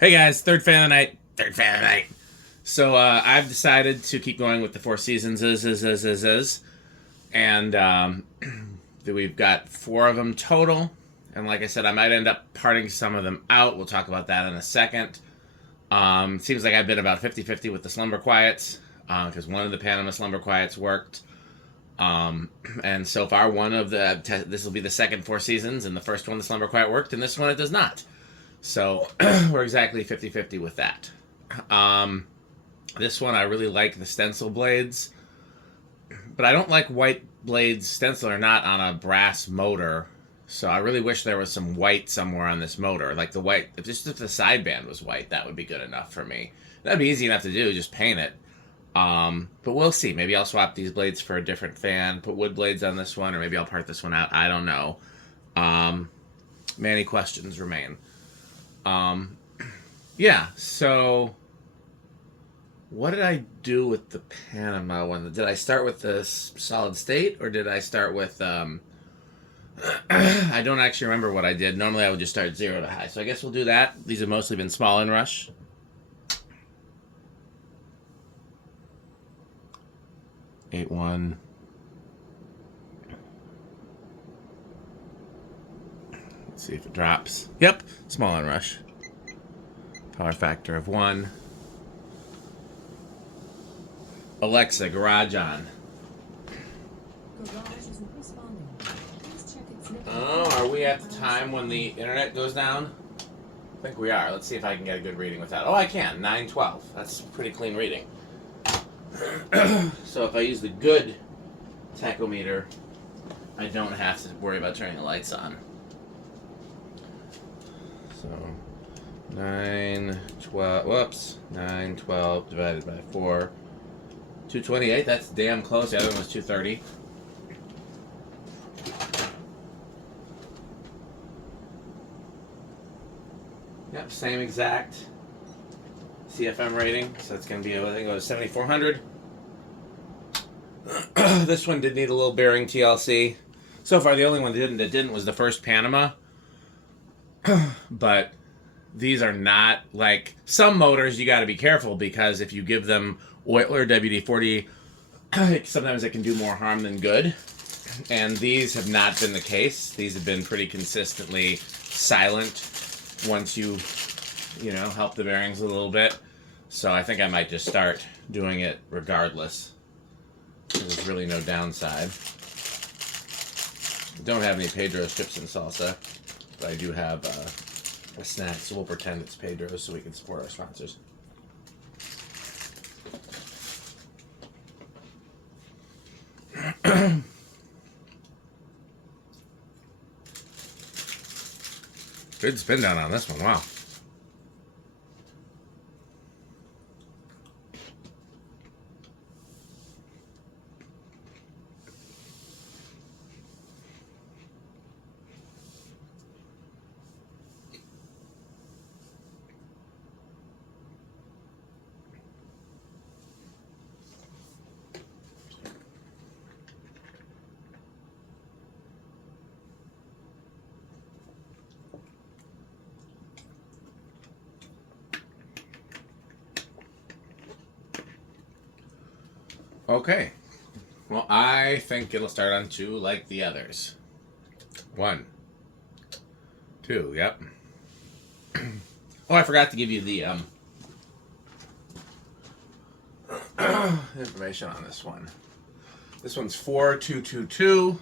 Hey guys, third fan of the night. Third fan of the night. So I've decided to keep going with the Four Seasons and we've got four of them total. And like I said, I might end up parting some of them out. We'll talk about that in a second. Seems like I've been about 50-50 with the Slumber Quiets because one of the Panama Slumber Quiets worked. And so far, this will be the second Four Seasons, and the first one, the Slumber Quiet, worked, and this one it does not. So we're exactly 50-50 with that. This one, I really like the stencil blades, but I don't like white blades, stencil or not, on a brass motor. So I really wish there was some white somewhere on this motor. Like the white, if the sideband was white, that would be good enough for me. That'd be easy enough to do, just paint it. But we'll see. Maybe I'll swap these blades for a different fan, put wood blades on this one, or maybe I'll part this one out. I don't know. Many questions remain. Yeah, so what did I do with the Panama one? Did I start with the solid state, or did I start with, I don't actually remember what I did. Normally I would just start 0 to high. So I guess we'll do that. These have mostly been small in rush. Eight one. Let's see if it drops. Yep, small in rush. Power factor of 1. Alexa, garage on. Oh, are we at the time when the internet goes down? I think we are. Let's see if I can get a good reading with that. Oh, I can. 912. That's a pretty clean reading. So if I use the good tachometer, I don't have to worry about turning the lights on. So 912 divided by 4. 228, that's damn close. The other one was 230. Yep, same exact CFM rating. So it's going to be, I think it was 7,400. This one did need a little bearing TLC. So far, the only one that didn't was the first Panama. But these are not like some motors. You got to be careful because if you give them oil or WD-40, sometimes it can do more harm than good. And these have not been the case. These have been pretty consistently silent once you help the bearings a little bit. So I think I might just start doing it regardless. There's really no downside. I don't have any Pedro's chips and salsa, but I do have a snack, so we'll pretend it's Pedro's so we can support our sponsors. Good spin down on this one, wow. Okay. Well, I think it'll start on 2 like the others. 1, 2, yep. Oh, I forgot to give you the information on this one. This one's 4222,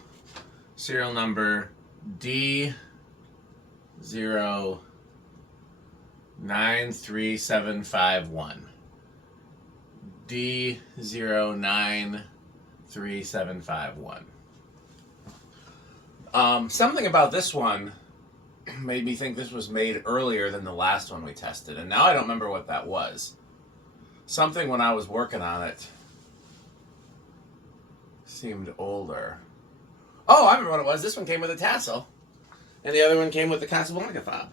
serial number D093751. D093751. Something about this one made me think this was made earlier than the last one we tested, and now I don't remember what that was. Something when I was working on it seemed older. Oh, I remember what it was. This one came with a tassel, and the other one came with the Casablanca fob.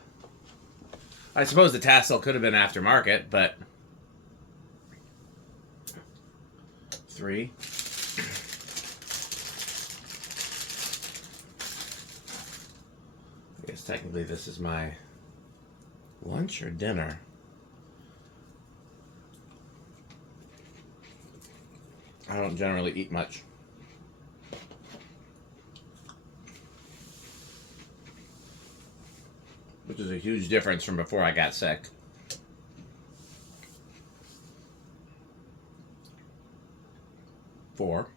I suppose the tassel could have been aftermarket, but 3. I guess technically this is my lunch or dinner. I don't generally eat much. Which is a huge difference from before I got sick. Four.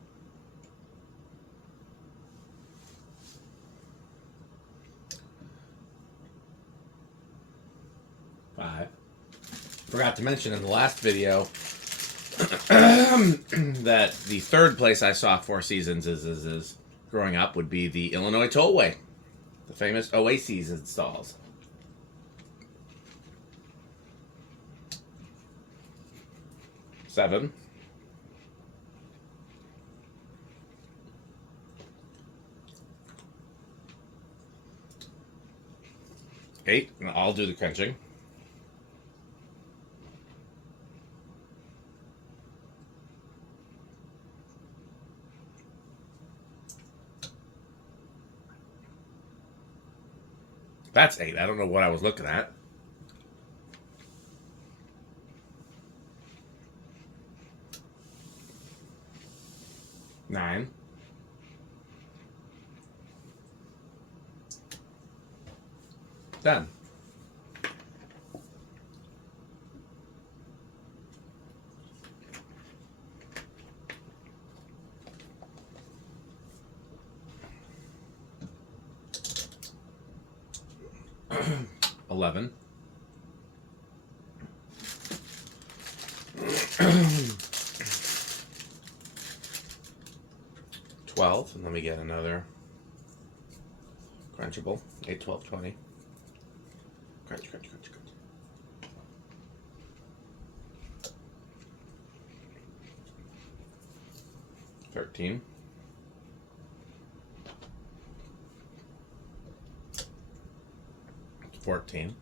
Five. Forgot to mention in the last video that the third place I saw Four Seasons is growing up would be the Illinois Tollway, the famous Oasis installs. Seven. Eight. And I'll do the crunching. That's 8. I don't know what I was looking at. Nine. Done. $11. 12, and let me get another crunchable. 8, 12, 20. Crunch, crunch, crunch, crunch. $13. 14.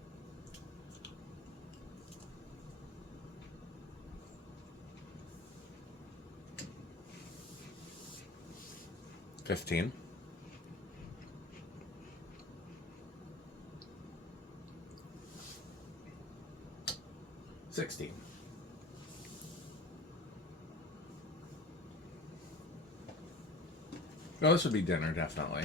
15. 16. Oh, this would be dinner, definitely.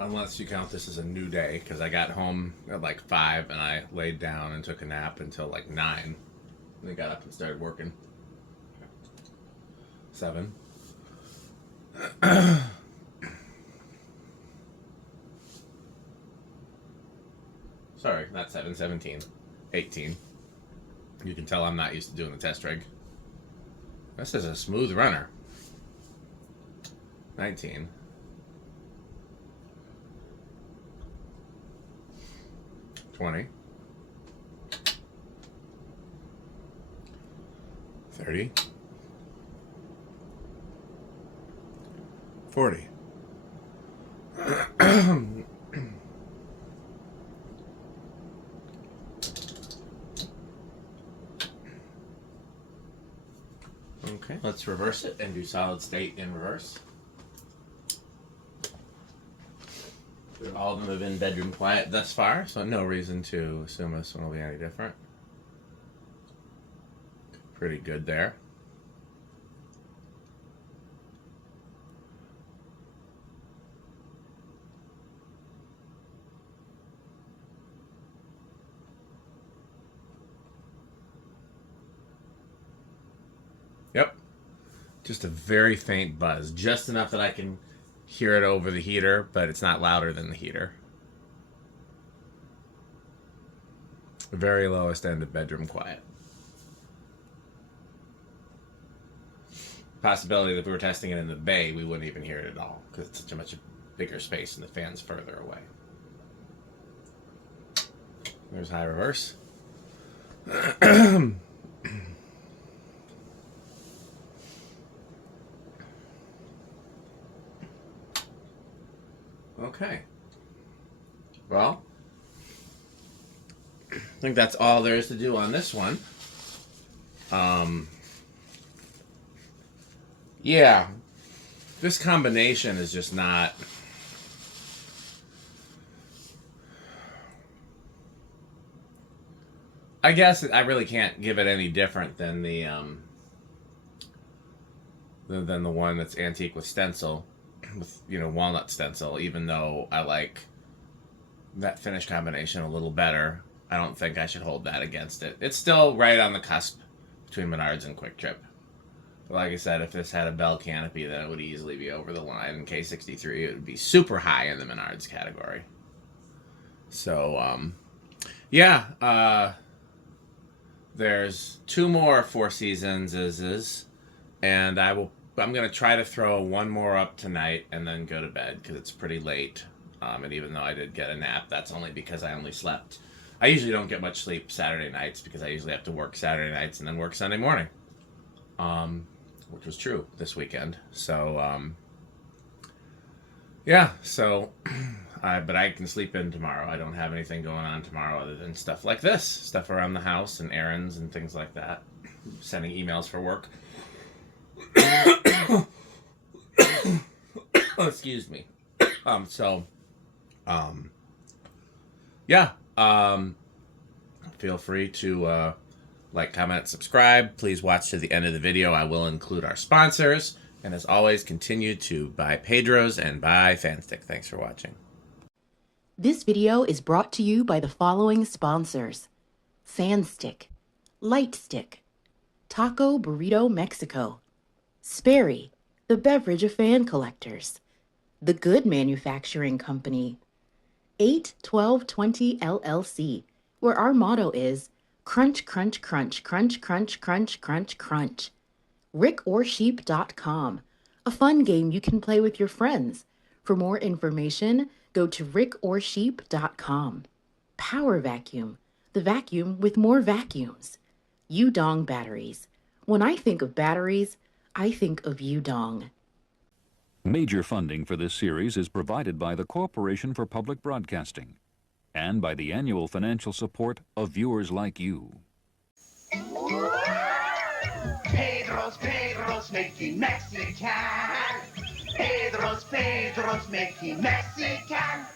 Unless you count this as a new day, because I got home at like 5 and I laid down and took a nap until like 9. And then got up and started working. 7. Sorry, not 7, 17. 18. You can tell I'm not used to doing the test rig. This is a smooth runner. 19. 20. 30. 40. Okay, let's reverse it and do solid state in reverse. All of them have been bedroom quiet thus far, so no reason to assume this one will be any different. Pretty good there. Yep. Just a very faint buzz, just enough that I can hear it over the heater, but it's not louder than the heater. Very lowest end of bedroom quiet. Possibility that if we were testing it in the bay, we wouldn't even hear it at all, because it's such a much bigger space and the fan's further away. There's high reverse. Okay. Well, I think that's all there is to do on this one. Yeah, this combination is just not... I guess I really can't give it any different than the one that's antique with stencil, with walnut stencil. Even though I like that finish combination a little better, I don't think I should hold that against it. It's still right on the cusp between Menards and Quick Trip. But like I said, if this had a bell canopy, then it would easily be over the line. In K63, it would be super high in the Menards category. So, there's 2 more Four Seasons and I'm gonna try to throw one more up tonight and then go to bed because it's pretty late. And even though I did get a nap, that's only because I only slept. I usually don't get much sleep Saturday nights because I usually have to work Saturday nights and then work Sunday morning. Which was true this weekend. So, but I can sleep in tomorrow. I don't have anything going on tomorrow other than stuff like this. Stuff around the house and errands and things like that. Sending emails for work. Excuse me. Feel free to like, comment, subscribe. Please watch to the end of the video. I will include our sponsors. And as always, continue to buy Pedro's and buy Fanstick. Thanks for watching. This video is brought to you by the following sponsors: Sandstick, Lightstick, Taco Burrito Mexico, Sperry, the beverage of fan collectors, The Good Manufacturing Company, 81220 LLC, where our motto is crunch, crunch, crunch, crunch, crunch, crunch, crunch, crunch. rickorsheep.com, a fun game you can play with your friends. For more information, go to rickorsheep.com. Power Vacuum, the vacuum with more vacuums. Udong Batteries. When I think of batteries, I think of Udong. Major funding for this series is provided by the Corporation for Public Broadcasting and by the annual financial support of viewers like you. Pedro's making Mexican. Pedro's making Mexican.